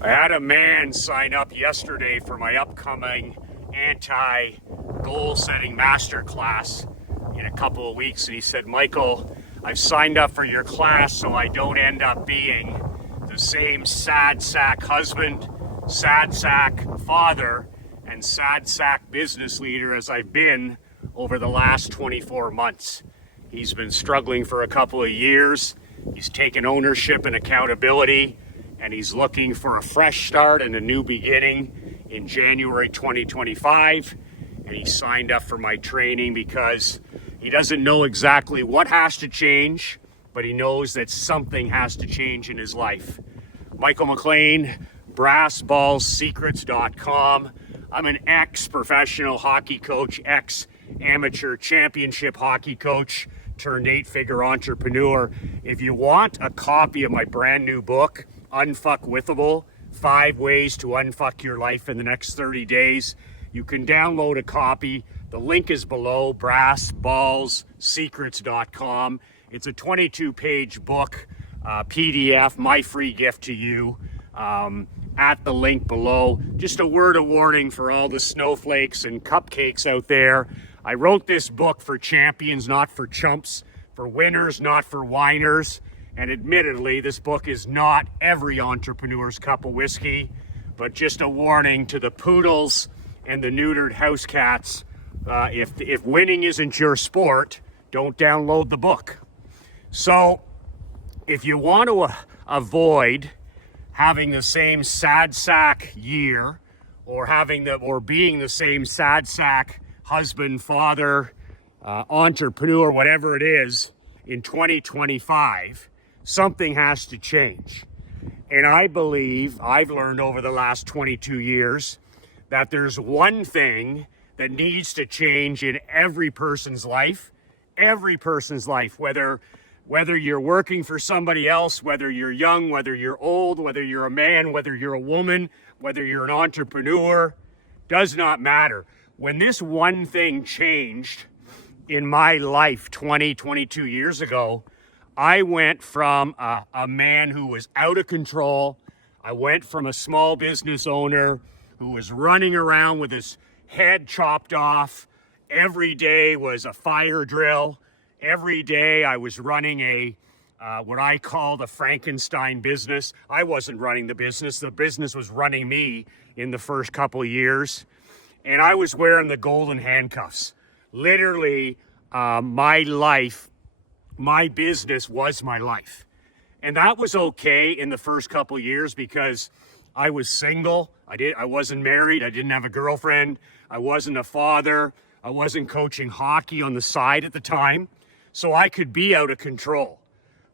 I had a man sign up yesterday for my upcoming anti-goal setting masterclass in a couple of weeks, and he said, Michael, I've signed up for your class so I don't end up being the same sad sack husband, sad sack father, and sad sack business leader as I've been over the last 24 months. He's been struggling for a couple of years. He's taken ownership and accountability, and he's looking for a fresh start and a new beginning in January 2025. And he signed up for my training because he doesn't know exactly what has to change, but he knows that something has to change in his life. Michael McLean, brassballsecrets.com. I'm an ex-professional hockey coach, ex-amateur championship hockey coach, turned 8-figure entrepreneur. If you want a copy of my brand new book, Unfuckwithable, 5 Ways to Unfuck Your Life in the Next 30 Days, you can download a copy. The link is below, brassballsecrets.com. It's a 22-page book, PDF, my free gift to you, at the link below. Just a word of warning for all the snowflakes and cupcakes out there. I wrote this book for champions, not for chumps, for winners, not for whiners. And admittedly, this book is not every entrepreneur's cup of whiskey, but just a warning to the poodles and the neutered house cats. If winning isn't your sport, don't download the book. So if you want to avoid having the same sad sack year, or being the same sad sack husband, father, entrepreneur, whatever it is, in 2025, something has to change. And I believe, I've learned over the last 22 years, that there's one thing that needs to change in every person's life, whether you're working for somebody else, whether you're young, whether you're old, whether you're a man, whether you're a woman, whether you're an entrepreneur, does not matter. When this one thing changed in my life 22 years ago, I went from a man who was out of control. I went from a small business owner who was running around with his head chopped off. Every day was a fire drill. Every day I was running what I call the Frankenstein business. I wasn't running the business was running me in the first couple of years. And I was wearing the golden handcuffs. Literally, my life, my business was my life. And that was okay in the first couple of years because I was single. I wasn't married. I didn't have a girlfriend. I wasn't a father. I wasn't coaching hockey on the side at the time. So I could be out of control.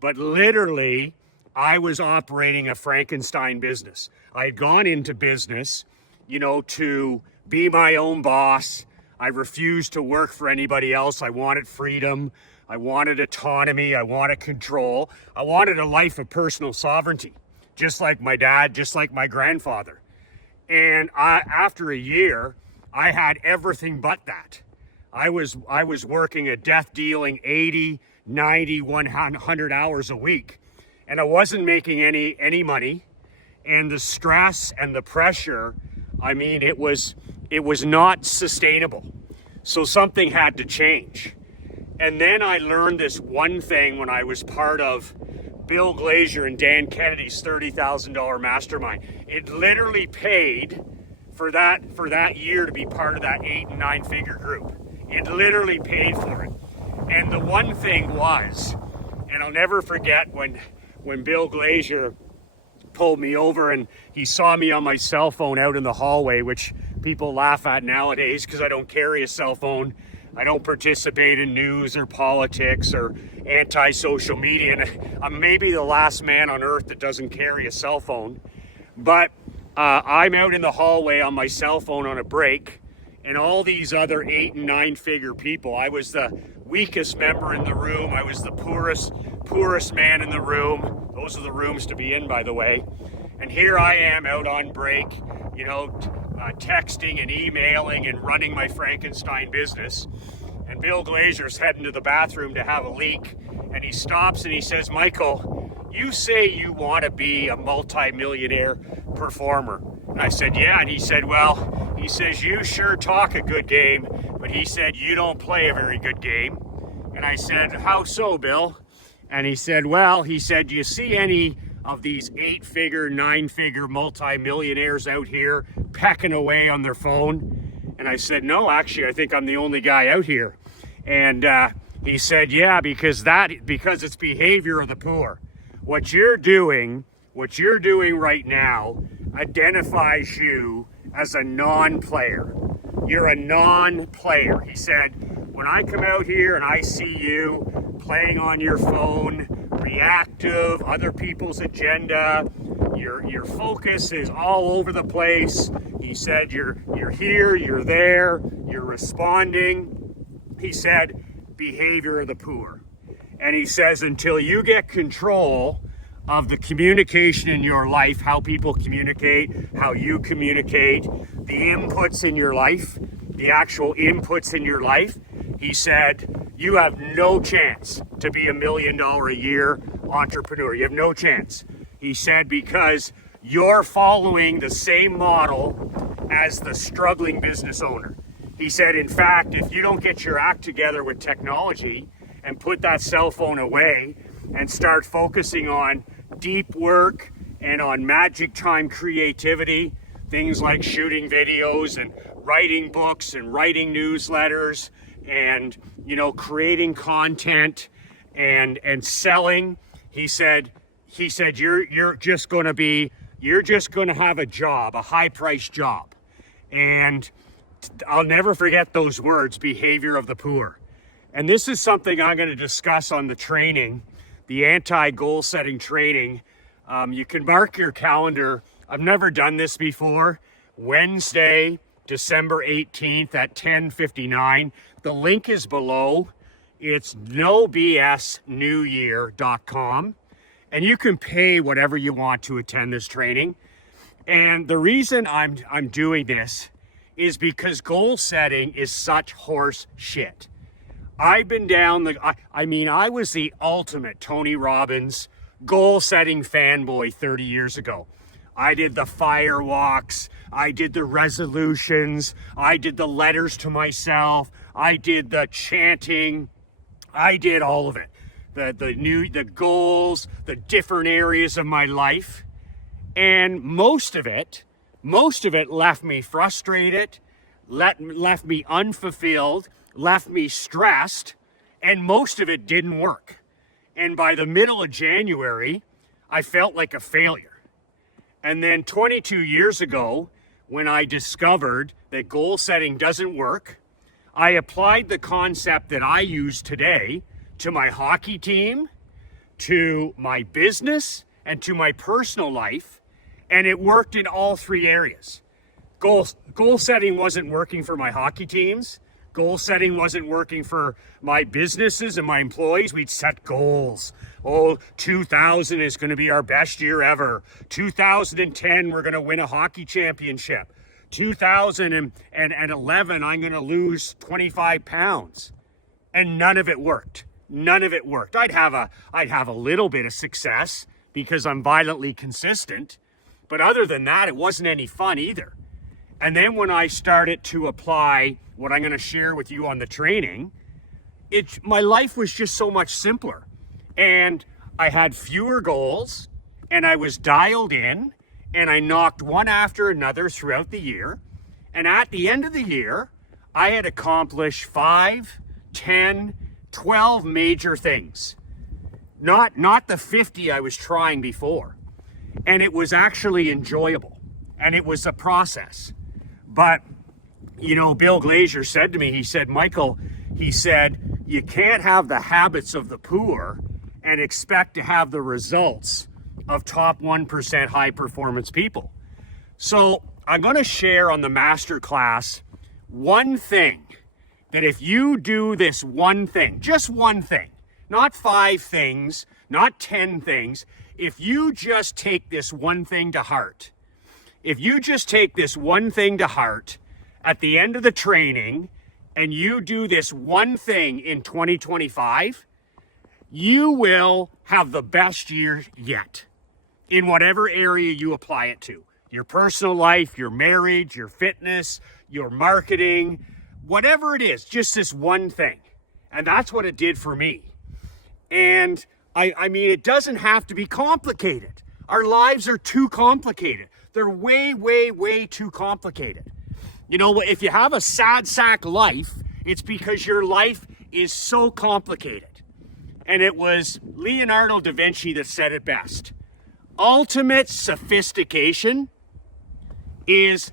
But literally, I was operating a Frankenstein business. I had gone into business, to be my own boss. I refused to work for anybody else. I wanted freedom. I wanted autonomy. I wanted control. I wanted a life of personal sovereignty, just like my dad, just like my grandfather. And after a year, I had everything but that. I was working a death dealing 80, 90, 100 hours a week, and I wasn't making any money. And the stress and the pressure, it was not sustainable. So something had to change. And then I learned this one thing when I was part of Bill Glazier and Dan Kennedy's $30,000 mastermind. It literally paid for that year to be part of that 8 and 9 figure group. It literally paid for it. And the one thing was, and I'll never forget when Bill Glazier pulled me over and he saw me on my cell phone out in the hallway, which people laugh at nowadays because I don't carry a cell phone. I don't participate in news or politics or anti-social media. And I'm maybe the last man on earth that doesn't carry a cell phone. But I'm out in the hallway on my cell phone on a break, and all these other 8 and 9 figure people. I was the weakest member in the room. I was the poorest man in the room. Those are the rooms to be in, by the way. And here I am out on break, texting and emailing and running my Frankenstein business. And Bill Glazier's heading to the bathroom to have a leak. And he stops and he says, Michael, you say you want to be a multi-millionaire performer. And I said, yeah. And he said, well, he says, you sure talk a good game, but he said, you don't play a very good game. And I said, how so, Bill? And he said, well, he said, do you see any of these 8-figure, 9-figure multi-millionaires out here pecking away on their phone? And I said, no, actually, I think I'm the only guy out here. And he said, yeah, because it's behavior of the poor. What you're doing right now identifies you as a non-player. You're a non-player. He said, when I come out here and I see you playing on your phone, reactive, other people's agenda, your focus is all over the place. He said, you're here, you're there, you're responding. He said, behavior of the poor. And he says, until you get control of the communication in your life, how people communicate, how you communicate, the inputs in your life, the actual inputs in your life, he said, you have no chance to be $1 million a year entrepreneur. You have no chance. He said, because you're following the same model as the struggling business owner. He said, in fact, if you don't get your act together with technology and put that cell phone away and start focusing on deep work and on magic time creativity, things like shooting videos and writing books and writing newsletters and, creating content and selling, he said you're just going to have a job, a high-priced job. And I'll never forget those words, behavior of the poor. And this is something I'm going to discuss on the training, the anti-goal setting training. You can mark your calendar. I've never done this before. Wednesday, December 18th at 10:59. The link is below. It's nobsnewyear.com. And you can pay whatever you want to attend this training. And the reason I'm doing this is because goal setting is such horse shit. I've been down I was the ultimate Tony Robbins goal setting fanboy 30 years ago. I did the fire walks, I did the resolutions, I did the letters to myself, I did the chanting, I did all of it. The goals, the different areas of my life. And most of it left me frustrated, left me unfulfilled, left me stressed, and most of it didn't work. And by the middle of January, I felt like a failure. And then 22 years ago, when I discovered that goal setting doesn't work, I applied the concept that I use today to my hockey team, to my business, and to my personal life. And it worked in all three areas. Goal setting wasn't working for my hockey teams. Goal setting wasn't working for my businesses and my employees. We'd set goals. 2000 is going to be our best year ever. 2010, we're going to win a hockey championship. 2011, I'm going to lose 25 pounds. And none of it worked. None of it worked. I'd have a little bit of success because I'm violently consistent. But other than that, it wasn't any fun either. And then when I started to apply what I'm going to share with you on the training, my life was just so much simpler. And I had fewer goals, and I was dialed in, and I knocked one after another throughout the year. And at the end of the year, I had accomplished 5, 10, 12 major things. Not the 50 I was trying before. And it was actually enjoyable. And it was a process. But, Bill Glazier said to me, he said, Michael, he said, you can't have the habits of the poor and expect to have the results of top 1% high performance people. So I'm going to share on the masterclass one thing that if you do this one thing, just one thing, not 5 things, not 10 things, if you just take this one thing to heart, if you just take this one thing to heart at the end of the training and you do this one thing in 2025, you will have the best year yet in whatever area you apply it to. Your personal life, your marriage, your fitness, your marketing, whatever it is, just this one thing. And that's what it did for me. And I mean, it doesn't have to be complicated. Our lives are too complicated. They're way, way, way too complicated. You know, if you have a sad sack life, it's because your life is so complicated. And it was Leonardo da Vinci that said it best. Ultimate sophistication is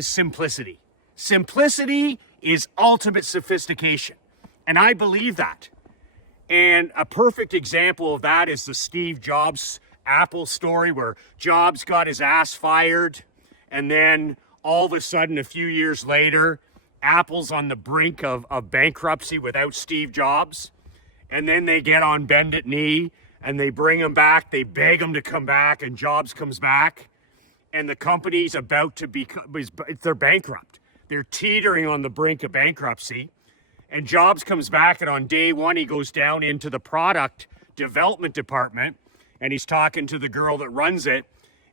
simplicity. Simplicity is ultimate sophistication. And I believe that. And a perfect example of that is the Steve Jobs Apple story, where Jobs got his ass fired, and then all of a sudden, a few years later, Apple's on the brink of bankruptcy without Steve Jobs. And then they get on bended knee and they bring him back. They beg him to come back, and Jobs comes back. And the company's about to they're bankrupt. They're teetering on the brink of bankruptcy. And Jobs comes back, and on day one, he goes down into the product development department, and he's talking to the girl that runs it.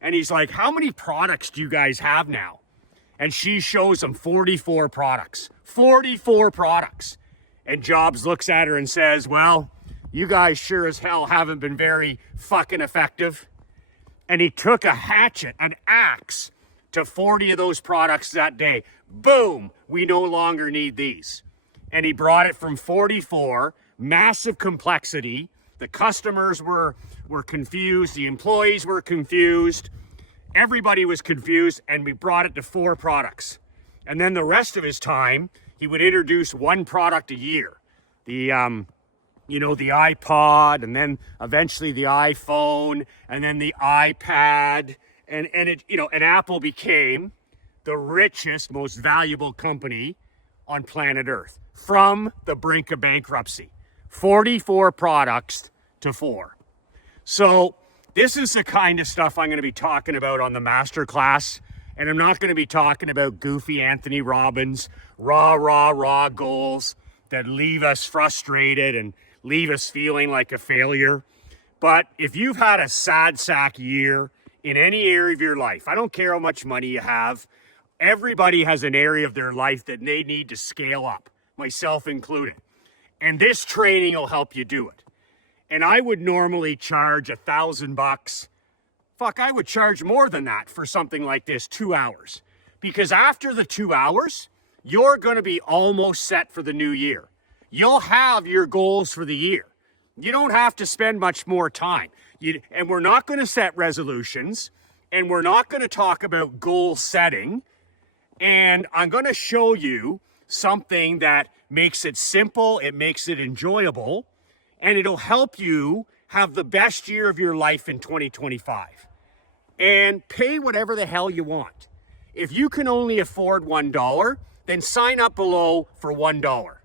And he's like, how many products do you guys have now? And she shows him 44 products. 44 products. And Jobs looks at her and says, well, you guys sure as hell haven't been very fucking effective. And he took a hatchet, an axe, to 40 of those products that day. Boom, we no longer need these. And he brought it from 44, massive complexity. The customers were confused. The employees were confused. Everybody was confused, and we brought it to 4 products. And then the rest of his time, he would introduce one product a year. The iPod, and then eventually the iPhone, and then the iPad. And Apple became the richest, most valuable company on planet Earth from the brink of bankruptcy. 44 products to 4. So this is the kind of stuff I'm going to be talking about on the masterclass. And I'm not going to be talking about goofy Anthony Robbins, raw goals that leave us frustrated and leave us feeling like a failure. But if you've had a sad sack year in any area of your life, I don't care how much money you have, everybody has an area of their life that they need to scale up, myself included. And this training will help you do it. And I would normally charge $1,000. Fuck, I would charge more than that for something like this, 2 hours. Because after the 2 hours, you're going to be almost set for the new year. You'll have your goals for the year. You don't have to spend much more time. And we're not going to set resolutions, and we're not going to talk about goal setting. And I'm going to show you something that makes it simple, it makes it enjoyable, and it'll help you have the best year of your life in 2025. And pay whatever the hell you want. If you can only afford $1, then sign up below for $1.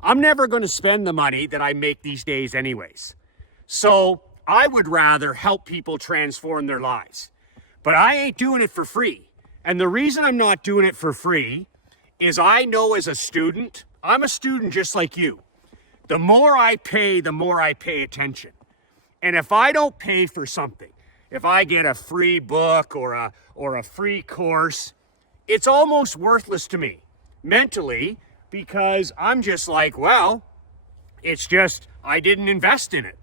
I'm never going to spend the money that I make these days anyways. So I would rather help people transform their lives. But I ain't doing it for free. And the reason I'm not doing it for free is I know as a student, I'm a student just like you. The more I pay, the more I pay attention. And if I don't pay for something, if I get a free book or a free course, it's almost worthless to me mentally, because I'm just like, well, it's just, I didn't invest in it.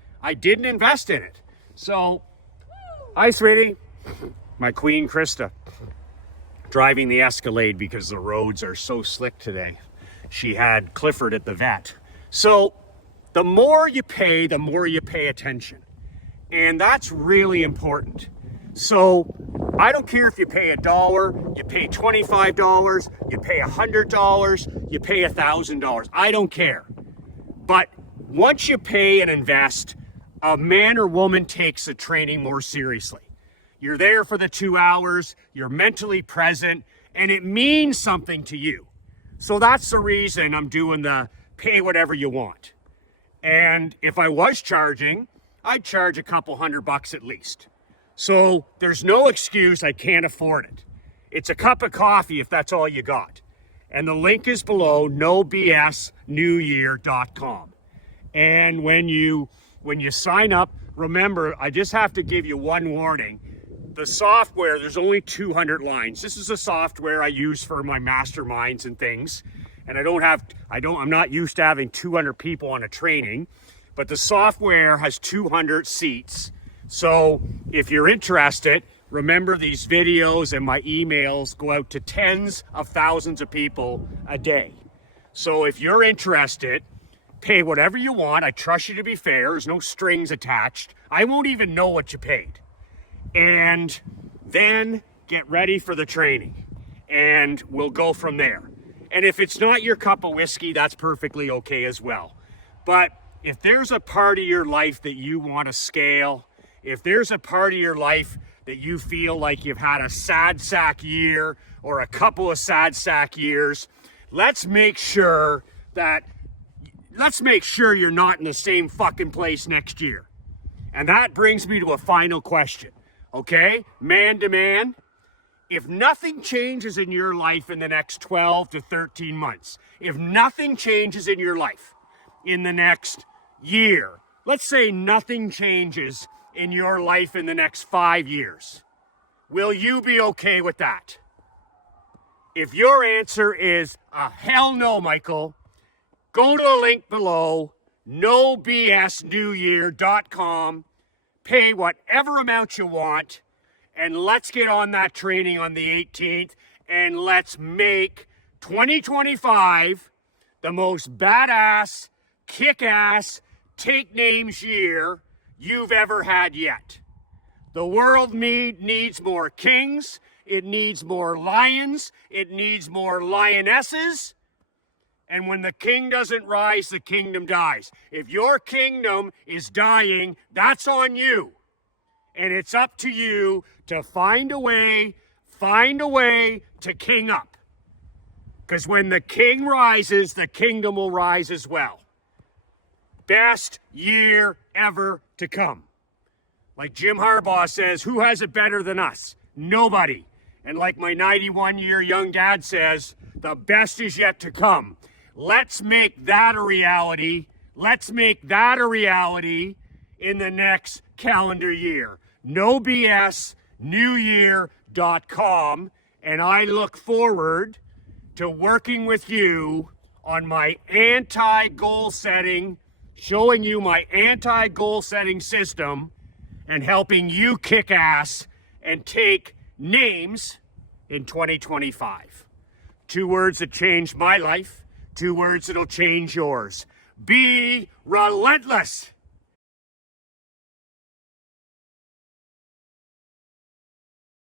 So, hi, sweetie. My queen, Krista, driving the Escalade because the roads are so slick today. She had Clifford at the vet. So, the more you pay, the more you pay attention. And that's really important. So I don't care if you pay $1, you pay $25, you pay $100, you pay $1,000. I don't care. But once you pay and invest, a man or woman takes the training more seriously. You're there for the 2 hours, you're mentally present, and it means something to you. So that's the reason I'm doing the pay whatever you want. And if I was charging, I'd charge a couple $100 at least. So there's no excuse I can't afford it. It's a cup of coffee if that's all you got. And the link is below, nobsnewyear.com. And when you sign up, remember, I just have to give you one warning. The software, there's only 200 lines. This is a software I use for my masterminds and things. And I'm not used to having 200 people on a training, but the software has 200 seats. So if you're interested, remember these videos and my emails go out to tens of thousands of people a day. So if you're interested, pay whatever you want. I trust you to be fair. There's no strings attached. I won't even know what you paid. And then get ready for the training and we'll go from there. And if it's not your cup of whiskey, that's perfectly okay as well. But if there's a part of your life that you want to scale, if there's a part of your life that you feel like you've had a sad sack year or a couple of sad sack years, let's make sure you're not in the same fucking place next year. And that brings me to a final question. Okay, man to man, if nothing changes in your life in the next 12 to 13 months, if nothing changes in your life in the next year, let's say nothing changes in your life in the next 5 years, will you be okay with that? If your answer is hell no, Michael, go to the link below, nobsnewyear.com. Pay whatever amount you want, and let's get on that training on the 18th, and let's make 2025 the most badass, kick-ass, take names year you've ever had yet. The world needs more kings, it needs more lions, it needs more lionesses. And when the king doesn't rise, the kingdom dies. If your kingdom is dying, that's on you. And it's up to you to find a way to king up. Because when the king rises, the kingdom will rise as well. Best year ever to come. Like Jim Harbaugh says, who has it better than us? Nobody. And like my 91-year young dad says, the best is yet to come. Let's make that a reality. Let's make that a reality in the next calendar year. No BS, newyear.com. And I look forward to working with you on my anti-goal setting, showing you my anti-goal setting system and helping you kick ass and take names in 2025. 2 words that changed my life. 2 words that'll change yours. Be relentless.